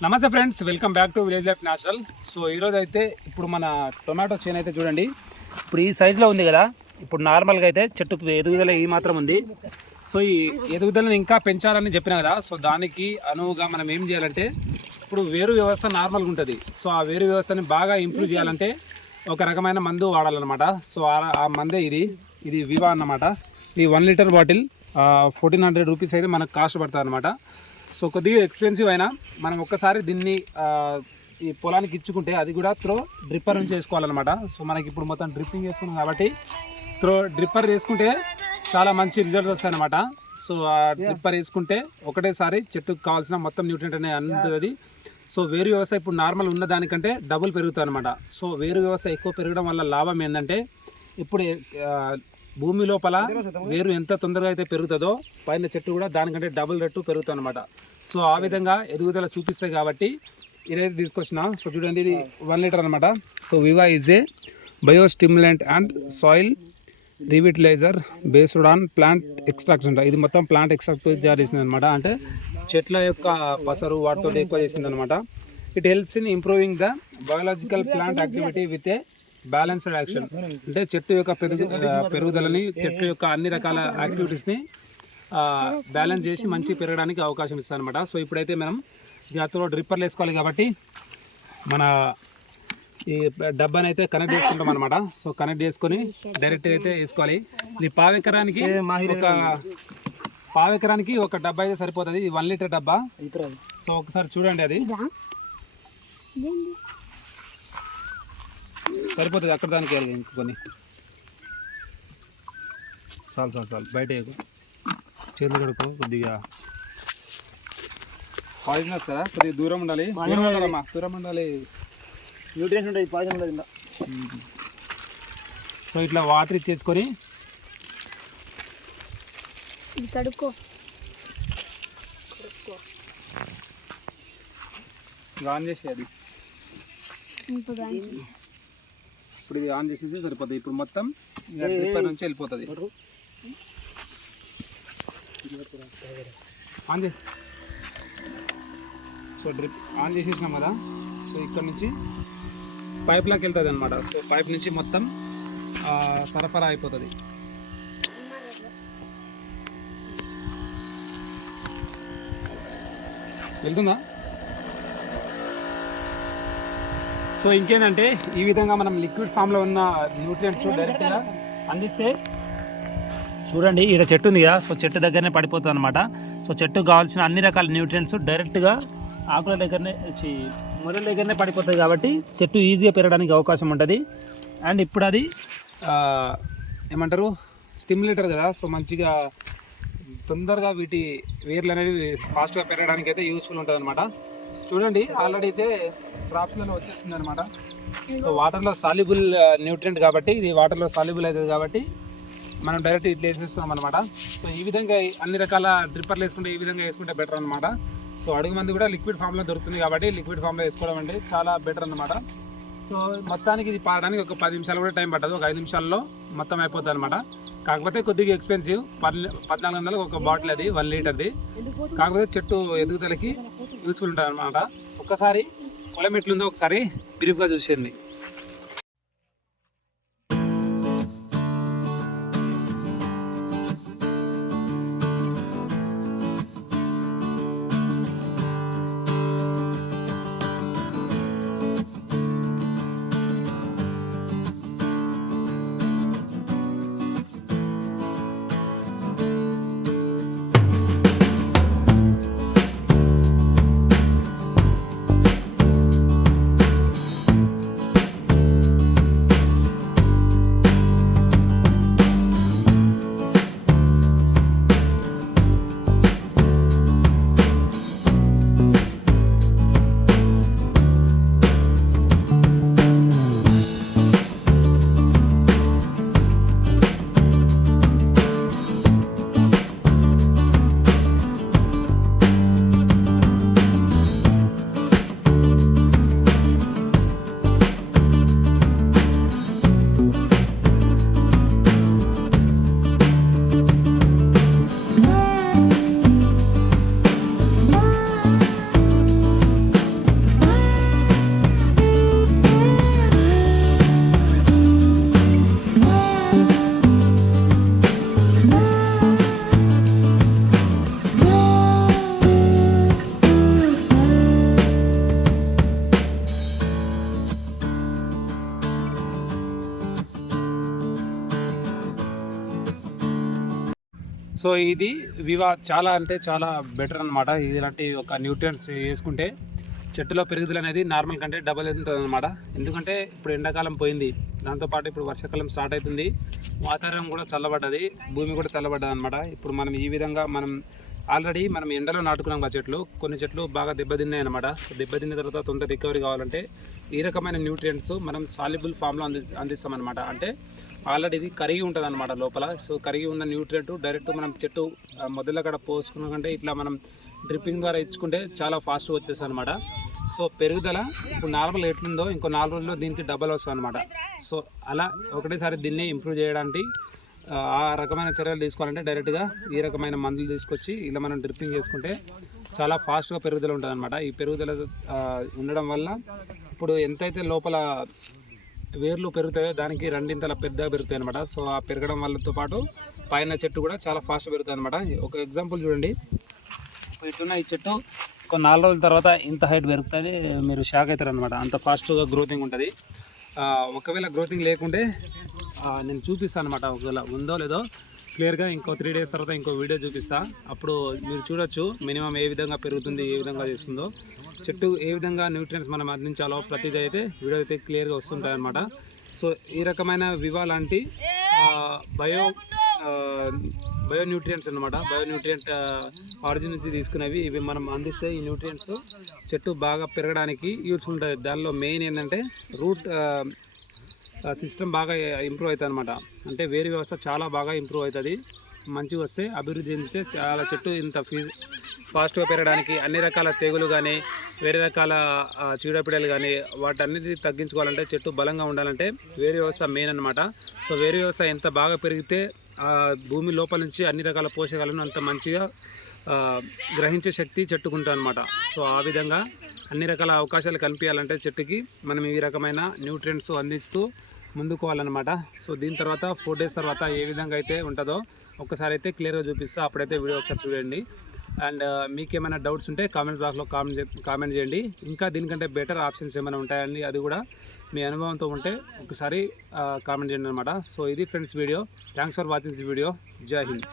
నమస్తే friends welcome back to village life natural so ఈరోజు అయితే ఇప్పుడు మన టొమాటో చేను అయితే చూడండి. ఇప్పుడు ఈ సైజులో ఉంది కదా ఇప్పుడు నార్మల్గా అయితే చెట్టు ఎదుగుదల ఈ మాత్రం ఉంది. సో ఈ ఎదుగుదలను ఇంకా పెంచాలని చెప్పిన కదా సో దానికి అనువుగా మనం ఏం చేయాలంటే ఇప్పుడు వేరు వ్యవస్థ నార్మల్గా ఉంటుంది. సో ఆ వేరు వ్యవస్థని బాగా ఇంప్రూవ్ చేయాలంటే ఒక రకమైన మందు వాడాలన్నమాట. సో ఆ- ఆ మందే ఇది ఇది వివా అన్నమాట. ఈ one litre bottle fourteen hundred rupees అయితే మనకు కాస్ట్ పడుతుంది అనమాట సో కొద్దిగా ఎక్స్పెన్సివ్ అయినా మనం ఒక్కసారి దీన్ని ఈ పొలానికి ఇచ్చుకుంటే అది కూడా త్రో డ్రిప్పర్ నుంచి వేసుకోవాలన్నమాట. సో మనకి ఇప్పుడు మొత్తం డ్రిప్పింగ్ చేసుకున్నాం కాబట్టి త్రో డ్రిప్పర్ వేసుకుంటే చాలా మంచి రిజల్ట్స్ వస్తాయన్నమాట. సో ఆ డ్రిప్పర్ వేసుకుంటే ఒకటేసారి చెట్టుకు కావాల్సిన మొత్తం న్యూట్రియంట్ అనేది అందుతుంది. సో వేరు వ్యవస్థ ఇప్పుడు నార్మల్ ఉన్న దానికంటే డబుల్ పెరుగుతుంది అనమాట సో వేరు వ్యవస్థ ఎక్కువ పెరగడం వల్ల లాభం ఏంటంటే ఇప్పుడు భూమి లోపల వేరు ఎంత తొందరగా అయితే పెరుగుతుందో పైన చెట్టు కూడా దానికంటే డబుల్ రెట్టు పెరుగుతుంది అనమాట సో ఆ విధంగా ఎదుగుదల చూపిస్తాయి కాబట్టి ఇదైతే తీసుకొచ్చిన. సో చూడండి ఇది వన్ లీటర్ అనమాట so Viva is a biostimulant and soil revitaliser based on plant extraction ఇది మొత్తం ప్లాంట్ ఎక్స్ట్రాక్ట్ తయారు చేసింది అనమాట అంటే చెట్ల యొక్క పసరు వాటితో ఎక్కువ చేసింది అనమాట it helps in improving the biological plant activity with a balanced action. అంటే చెట్టు యొక్క పెరుగు పెరుగుదలని చెట్టు యొక్క అన్ని రకాల యాక్టివిటీస్ని బ్యాలెన్స్ చేసి మంచి పెరగడానికి అవకాశం ఇస్తుంది అనమాట సో ఇప్పుడైతే మనం జాతరలో డ్రిప్పర్లు వేసుకోవాలి కాబట్టి మన ఈ డబ్బాని అయితే కనెక్ట్ చేసుకుంటాం అనమాట సో కనెక్ట్ చేసుకొని డైరెక్ట్ అయితే వేసుకోవాలి. ఇది పావెకరానికి ఒక పావెకరానికి ఒక డబ్బా అయితే సరిపోతుంది. ఇది వన్ లీటర్ డబ్బా. సో ఒకసారి చూడండి అది. సరిపోతుంది అక్కడ దానికి వెళ్ళి ఇంక కొన్ని. చాలు చాలు చాలు. బయట వేయకు. చేతులు కడుకో కొద్దిగా పాయిజన్ వస్తారా కొద్దిగా దూరం ఉండాలి. దూరం ఉండాలమ్మా. దూరం ఉండాలి. న్యూట్రియన్స్ ఉంటాయి పాయిజన్ ఉండదు ఇందా. సో ఇట్లా వాటర్ ఇచ్చేసుకొని కడుక్కో. ఆన్ చేసి అది. ఇప్పుడు ఇప్పుడు ఇది ఆన్ చేసేసి సరిపోతుంది ఇప్పుడు మొత్తం డ్రిప్పర్ నుంచి వెళ్ళిపోతుంది. ఆన్ చే సో డ్రిప్ ఆన్ చేసేసినాం కదా. సో ఇక్కడ నుంచి పైప్లోకి వెళ్తుంది అనమాట సో పైప్ నుంచి మొత్తం సరఫరా అయిపోతుంది. వెళ్తుందా? సో ఇంకేంటంటే ఈ విధంగా మనం లిక్విడ్ ఫామ్లో ఉన్న న్యూట్రియంట్స్ డైరెక్ట్గా అందిస్తే చూడండి ఇక్కడ చెట్టు ఉంది కదా సో చెట్టు దగ్గరనే పడిపోతుంది అనమాట సో చెట్టుకు కావాల్సిన అన్ని రకాల న్యూట్రియంట్స్ డైరెక్ట్గా ఆకుల దగ్గరనే చి మొదల దగ్గరనే పడిపోతుంది కాబట్టి చెట్టు ఈజీగా పెరగడానికి అవకాశం ఉంటుంది. అండ్ ఇప్పుడు అది ఏమంటారు స్టిమ్యులేటర్ కదా సో మంచిగా తొందరగా వీటి వేర్లు అనేవి ఫాస్ట్గా పెరగడానికి అయితే యూస్ఫుల్ ఉంటుంది అనమాట చూడండి ఆల్రెడీ అయితే క్రాప్స్లలో వచ్చేస్తుంది అనమాట సో వాటర్లో సాల్యుబుల్ న్యూట్రియంట్ కాబట్టి ఇది వాటర్లో సాల్యుబుల్ అవుతుంది కాబట్టి మనం డైరెక్ట్ ఇట్లా వేసేస్తున్నాం అనమాట సో ఈ విధంగా అన్ని రకాల డ్రిప్పర్లు వేసుకుంటే ఈ విధంగా వేసుకుంటే బెటర్ అనమాట సో అడుగు మంది కూడా లిక్విడ్ ఫామ్లో దొరుకుతుంది కాబట్టి లిక్విడ్ ఫామ్లో వేసుకోవడం అంటే చాలా బెటర్ అనమాట సో మొత్తానికి ఇది పాడడానికి ఒక పది నిమిషాలు కూడా టైం పట్టదు. ఒక ఐదు నిమిషాల్లో మొత్తం అయిపోతుంది అనమాట కాకపోతే కొద్దిగా ఎక్స్పెన్సివ్ పన్నె పద్నాలుగు వందలకు ఒక బాటిల్ అది వన్ లీటర్ది. కాకపోతే చెట్టు ఎదుగుదలకి యూస్ఫుల్ ఉంటుంది అనమాట ఒక్కసారి పొలం ఎట్లుందో ఒకసారి బ్రీఫ్గా చూసేయండి. సో ఇది వివా చాలా అంటే చాలా బెటర్ అనమాట ఇలాంటి ఒక న్యూట్రియన్స్ వేసుకుంటే చెట్టులో పెరుగుదల అనేది నార్మల్ కంటే డబల్ అవుతుంది అనమాట ఎందుకంటే ఇప్పుడు ఎండాకాలం పోయింది. దాంతోపాటు ఇప్పుడు వర్షాకాలం స్టార్ట్ అవుతుంది. వాతావరణం కూడా చల్లబడ్డది. భూమి కూడా చల్లబడ్డది అనమాట ఇప్పుడు మనం ఈ విధంగా మనం ఆల్రెడీ మనం ఎండలో నాటుకున్నాం ఆ చెట్లు. కొన్ని చెట్లు బాగా దెబ్బతిన్నాయి అనమాట దెబ్బతిన్న తర్వాత తొందర రికవరీ కావాలంటే ఈ రకమైన న్యూట్రియంట్స్ మనం సాల్యుబుల్ ఫామ్లో అంది అందిస్తామన్నమాట. అంటే ఆల్రెడీ ఇది కరిగి ఉంటుంది అనమాట లోపల. సో కరిగి ఉన్న న్యూట్రియంట్ డైరెక్ట్ మనం చెట్టు మొదలు మొదల కాడ పోసుకున్న కంటే ఇట్లా మనం డ్రిప్పింగ్ ద్వారా ఇచ్చుకుంటే చాలా ఫాస్ట్గా వచ్చేస్తుంది అనమాట సో పెరుగుదల ఇప్పుడు నార్మల్ ఎట్లుందో ఇంకో నాలుగు రోజుల్లో దీనికి డబల్ వస్తుంది అనమాట సో అలా ఒకటేసారి దీన్ని ఇంప్రూవ్ చేయడానికి ఆ, రకమైన చర్యలు తీసుకోవాలంటే డైరెక్ట్గా ఈ రకమైన మందులు తీసుకొచ్చి ఇలా మనం డ్రిప్పింగ్ చేసుకుంటే చాలా ఫాస్ట్గా పెరుగుదల ఉంటుంది అనమాట ఈ పెరుగుదల ఉండడం వల్ల ఇప్పుడు ఎంతైతే లోపల వేర్లు పెరుగుతాయో దానికి రెండింతల పెద్దగా పెరుగుతాయి అనమాట సో ఆ పెరగడం వల్లతో పాటు పైన చెట్టు కూడా చాలా ఫాస్ట్ పెరుగుతుంది అనమాట ఒక ఎగ్జాంపుల్ చూడండి. ఇటున్న ఈ చెట్టు ఒక నాలుగు రోజుల తర్వాత ఇంత హైట్ పెరుగుతుంది మీరు షాక్ అవుతారు అనమాట అంత ఫాస్ట్గా గ్రోతింగ్ ఉంటుంది. ఒకవేళ గ్రోతింగ్ లేకుంటే నేను చూపిస్తాను అనమాట ఒకవేళ ఉందో లేదో క్లియర్గా ఇంకో త్రీ డేస్ తర్వాత ఇంకో వీడియో చూపిస్తా. అప్పుడు మీరు చూడొచ్చు మినిమం ఏ విధంగా పెరుగుతుంది ఏ విధంగా చేస్తుందో. చెట్టు ఏ విధంగా న్యూట్రియన్స్ మనం అందించాలో ప్రతిదీ అయితే వీడియో అయితే క్లియర్గా వస్తుంటాయి అనమాట సో ఈ రకమైన వివా లాంటి బయో బయో న్యూట్రియంట్స్ అనమాట బయో న్యూట్రియంట్ ఆరిజిన్ నుంచి తీసుకునేవి ఇవి మనం అందిస్తే ఈ న్యూట్రియంట్స్ చెట్టు బాగా పెరగడానికి యూస్ఫుల్ ఉంటుంది దానిలో మెయిన్ ఏంటంటే రూట్ సిస్టమ్ బాగా ఇంప్రూవ్ అవుతుంది అనమాట అంటే వేరు వ్యవస్థ చాలా బాగా ఇంప్రూవ్ అవుతుంది. మంచిగా వస్తే అభివృద్ధి చెందితే చాలా చెట్టు ఇంత ఫీజు ఫాస్ట్గా పెరగడానికి అన్ని రకాల తెగులు కానీ వేరే రకాల చీడపీడలు కానీ వాటన్నిటి తగ్గించుకోవాలంటే చెట్టు బలంగా ఉండాలంటే వేరు వ్యవస్థ మెయిన్ అనమాట సో వేరు వ్యవస్థ ఎంత బాగా పెరిగితే ఆ భూమి లోపల నుంచి అన్ని రకాల పోషకాలను అంత మంచిగా గ్రహించే శక్తి చెట్టుకుంటా అనమాట సో ఆ విధంగా అన్ని రకాల అవకాశాలు కనిపించాలంటే చెట్టుకి మనం ఈ రకమైన న్యూట్రియంట్స్ అందిస్తూ ముందుకోవాలన్నమాట. సో దీని తర్వాత ఫోర్ డేస్ తర్వాత ఏ విధంగా అయితే ఉంటుందో ఒక్కసారి అయితే క్లియర్గా చూపిస్తా అప్పుడైతే వీడియో ఒకసారి చూడండి. అండ్ మీకు ఏమైనా డౌట్స్ ఉంటే కామెంట్ బాక్స్లో కామెంట్ కామెంట్ చేయండి. ఇంకా దీనికంటే బెటర్ ఆప్షన్స్ ఏమైనా ఉంటాయండి అది కూడా మీ అనుభవంతో ఉంటే ఒకసారి కామెంట్ చేయండి అనమాట సో ఇది friends video. Thanks for watching this video. జై హింద్.